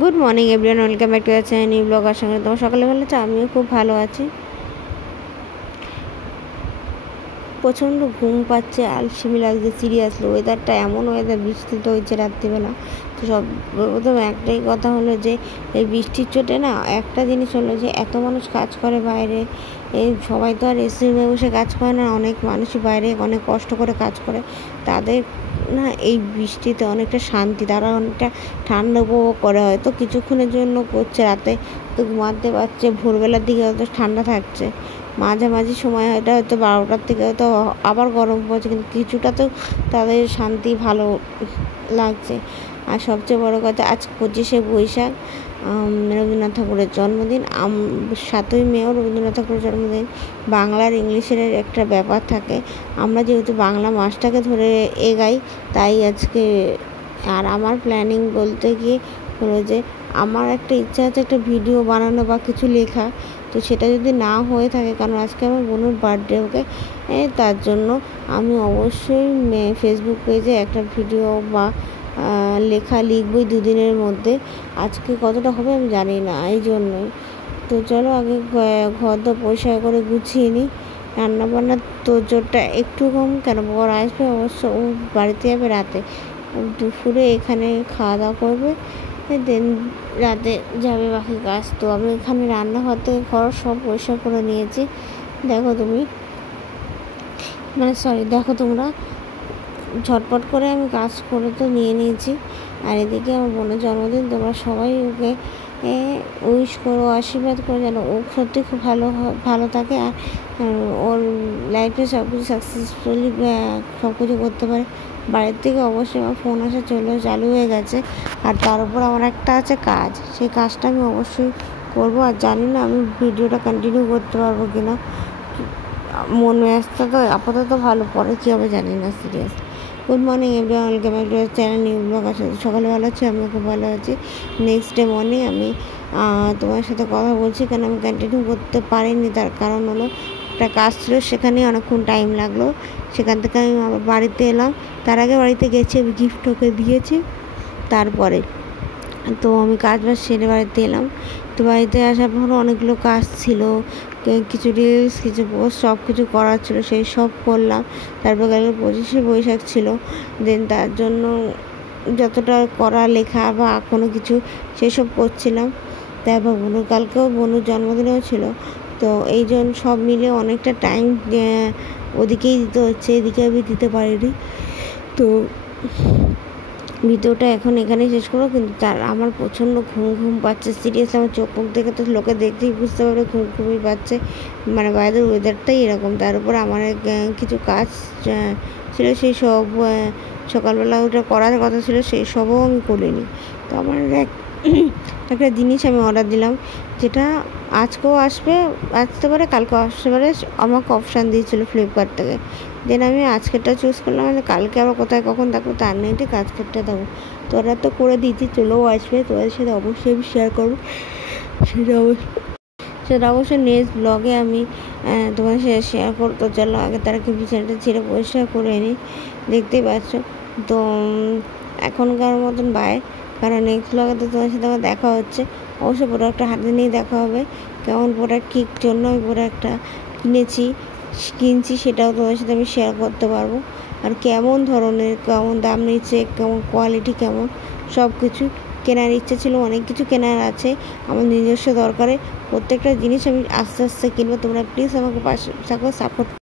Good morning everyone, welcome back to the channel new blog. আর সঙ্গে তোমার সকালে ভালো আছে, আমিও খুব ভালো আছি। প্রচণ্ড ঘুম পাচ্ছে, আলসেমি লাগছে, সিরিয়াসলি ওয়েদারটা এমন ওয়েদার, বৃষ্টি তো হয়েছে রাত্রিবেলা। তো সর্বপ্রথম একটাই কথা হলো যে এই বৃষ্টির চোটে না একটা জিনিস হলো যে এত মানুষ কাজ করে বাইরে, এই সবাই তো আর এসি রুমে বসে কাজ করে না, অনেক মানুষই বাইরে অনেক কষ্ট করে কাজ করে। তাদের না এই বৃষ্টিতে অনেকটা শান্তি, তারা অনেকটা ঠান্ডা উপভোগ করে, হয়তো কিছুক্ষণের জন্য করছে, রাতে তো ঘুমাতে পারছে, ভোরবেলার দিকে হয়তো ঠান্ডা থাকছে, মাঝামাঝি সময় হয়তো 12টার থেকে হয়তো আবার গরম পড়ছে, কিন্তু কিছুটা তো তাদের শান্তি ভালো লাগছে। আর সবচেয়ে বড় কথা, আজ 25শে বৈশাখ, রবীন্দ্রনাথ ঠাকুরের জন্মদিন। 7ই মেও রবীন্দ্রনাথ ঠাকুরের জন্মদিন। বাংলার ইংলিশের একটা ব্যাপার থাকে, আমরা যেহেতু বাংলা মাসটাকে ধরে এগাই, তাই আজকে। আর আমার প্ল্যানিং বলতে গিয়ে হলো যে আমার একটা ইচ্ছা আছে একটা ভিডিও বানানো বা কিছু লেখা, তো সেটা যদি না হয়ে থাকে, কারণ আজকে আমার বোনের বার্থডে, ওকে তার জন্য আমি অবশ্যই ফেসবুক পেজে একটা ভিডিও বা লেখা লিখবই 2 দিনের মধ্যে। আজকে কতটা হবে আমি জানি না, এই জন্যই। তো চলো আগে ঘর দর পরিষ্কার করে গুছিয়ে নিই। রান্নাবান্নার তোড়জোড়টা একটু কম, কেন বর আসবে অবশ্য, ও বাড়িতে যাবে রাতে, দুপুরে এখানে খাওয়া দাওয়া করবে, দেন রাতে যাবে বাকি কাজ। তো আমি এখানে রান্নাঘর থেকে ঘর সব পরিষ্কার করে নিয়েছি, দেখো তুমি, দেখো তোমরা, ঝটপট করে আমি কাজ করে তো নিয়ে নিয়েছি। আর এদিকে আমার বোনের জন্মদিন, তোমরা সবাই ওকে উইশ করো, আশীর্বাদ করো যেন ও সত্যি খুব ভালো থাকে, আর ওর লাইফে সব কিছু সাকসেসফুলি সব কিছু করতে পারে। বাড়ির থেকে অবশ্যই আমার ফোন আসা চালু হয়ে গেছে। আর তার উপর আমার একটা আছে কাজ, সেই কাজটা আমি অবশ্যই করবো। আর জানি না আমি ভিডিওটা কন্টিনিউ করতে পারবো কি না, মন মেজাজটা তো আপাতত ভালো, পরে কী হবে জানি না, serious. Good morning everyone, welcome back to channel new blog. আসলে সকালে ভালো আছি, আমিও খুব ভালো আছি। নেক্সট ডে মর্নিং আমি তোমার সাথে কথা বলছি, কেন আমি কন্টিনিউ করতে পারিনি, তার কারণ হলো একটা কাজ ছিল, সেখানে অনেকক্ষণ টাইম লাগলো। সেখান থেকে আমি আবার বাড়িতে এলাম, তার আগে বাড়িতে গেছি, আমি গিফট ওকে দিয়েছি, তারপরে তো আমি কাজ বাজ সেরে বাড়িতে এলাম। তো বাড়িতে আসার পর অনেকগুলো কাজ ছিল, কিছু রিলস, কিছু পোস্ট, সব কিছু করার ছিল, সেই সব করলাম। তারপর কালকে 25শে বৈশাখ ছিল, দেন তার জন্য যতটা করা, লেখা বা কোনো কিছু সেসব করছিলাম। তারপর কালকেও বনুর জন্মদিনেও ছিল, তো এই জন্য সব মিলে অনেকটা টাইম ওদিকেই দিতে হচ্ছে, এদিকে আমি দিতে পারিনি। তো ভিডিওটা এখন এখানেই শেষ করবো, কিন্তু তার আমার প্রচণ্ড ঘুম পাচ্ছে, সিরিয়াসলি আমার চোখ মুখ দেখে তো লোকে দেখতেই বুঝতে পারবে ঘুমই পাচ্ছে, বাইরের ওয়েদারটাই এরকম। তার উপর আমার কিছু কাজ ছিল, সেই সব সকালবেলা ওটা করার কথা ছিল, সেই সবও আমি করিনি। তো আমার একটা জিনিস আমি অর্ডার দিলাম, যেটা আজকেও আসতে পারে, কালকেও আসতে পারে, আমাকে অপশান দিয়েছিল ফ্লিপকার্ট থেকে। দেন আমি আজকেরটা চুজ করলাম, কালকে আবার কোথায় কখন থাকবো তার নেই, ঠিক আজকেরটা দেবো। তো ওরা তো করে দিচ্ছি, চলেও আসবে, তোদের সাথে অবশ্যই আমি শেয়ার করবো। সেটা অবশ্যই নেক্সট ব্লগে আমি তোমার সাথে শেয়ার করবো। তো চলো আগে তারাকে বিছানাটা ছেড়ে পরিষ্কার করে নিই, দেখতেই পাচ্ছ। তো এখনকার মতন বাই, কারণ নেক্সট ব্লগে তো তোমার সাথে আমার দেখা হচ্ছে। অবশ্যই প্রোডাক্টটা হাতে নিয়েই দেখা হবে, কেমন প্রোডাক্ট, কী জন্য আমি প্রোডাক্টটা কিনছি সেটাও তোমার সাথে আমি শেয়ার করতে পারবো। আর কেমন ধরনের, কেমন দাম নিচ্ছে, কেমন কোয়ালিটি, কেমন সব কিছু কেনার ইচ্ছা ছিল, অনেক কিছু কেনার আছে আমার নিজস্ব দরকারে। প্রত্যেকটা জিনিস আমি আস্তে আস্তে কিনবো, তোমরা প্লিজ আমাকে পাশে থাকো, সাপোর্ট।